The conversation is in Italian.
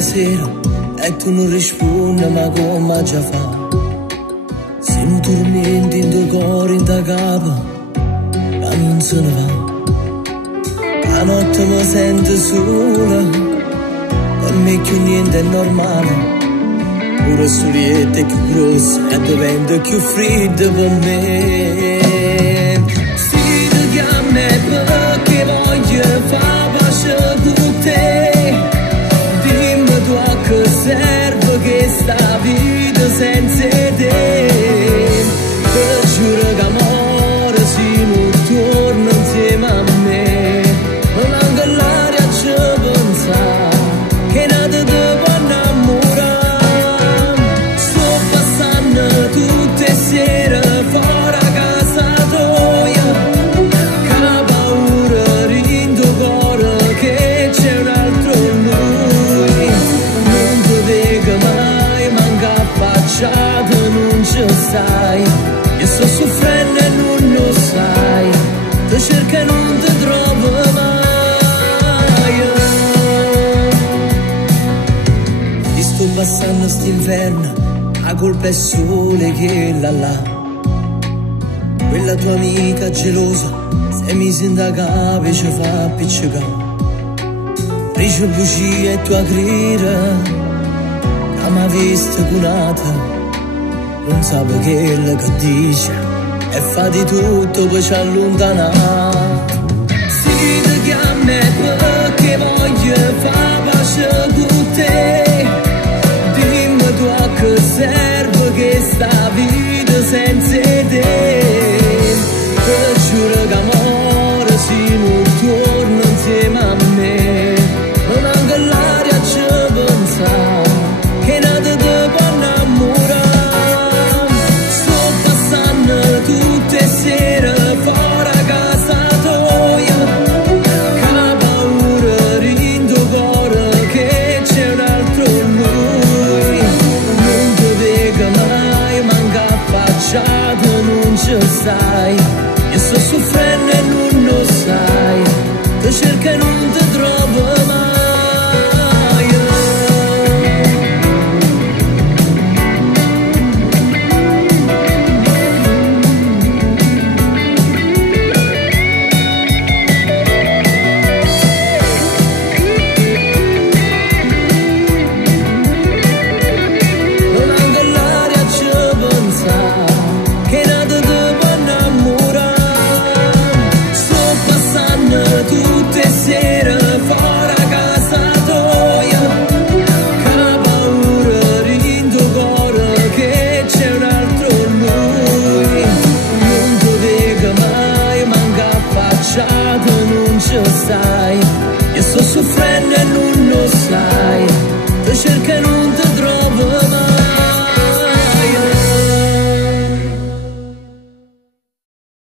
stasera e tu non rispondi ma come già fa. Se non tormenti in tuo cuore, in tuo capo, ma non se ne va. La notte mi sento sola, per me più niente è normale. Pure solietta più grossa e diventa più fredda per me. Si ti chiama perché voglio fare pace con te. Dimmi tu a che serve che sta vita senza te. Per giuro che amore se non torna insieme a me, non anche l'aria ci pensa che nata devo innamorare. Sto passando tutte sere fuori a casa tua, che la paura rindo cuore che c'è un altro lui. Non ti vedo mai, manca affacciato, non ci stai. Io sto soffrendo e non lo sai, ti cerco e non ti trovo mai. Ti sto passando st'inverno, la colpa è sole che là. Quella tua amica gelosa, se mi sente capo ci fa appiccicare. Dice bugie e tua grida, che mi ha visto cunata. Non sa quello che dice e fa di tutto per ci allontanare. Si ti chiama perché voglio fare pace con te. Dimmi tu a che serve che sta vita senza te. Per giuro che amore se non torna insieme a me, non anche l'aria ci pensa che nata devo innamorare. Tutte sere fuori a casa tua, che la paura rindo cuore che c'è un altro lui. Non ti vedo mai, manca affacciato, non ci stai. Io sto soffrendo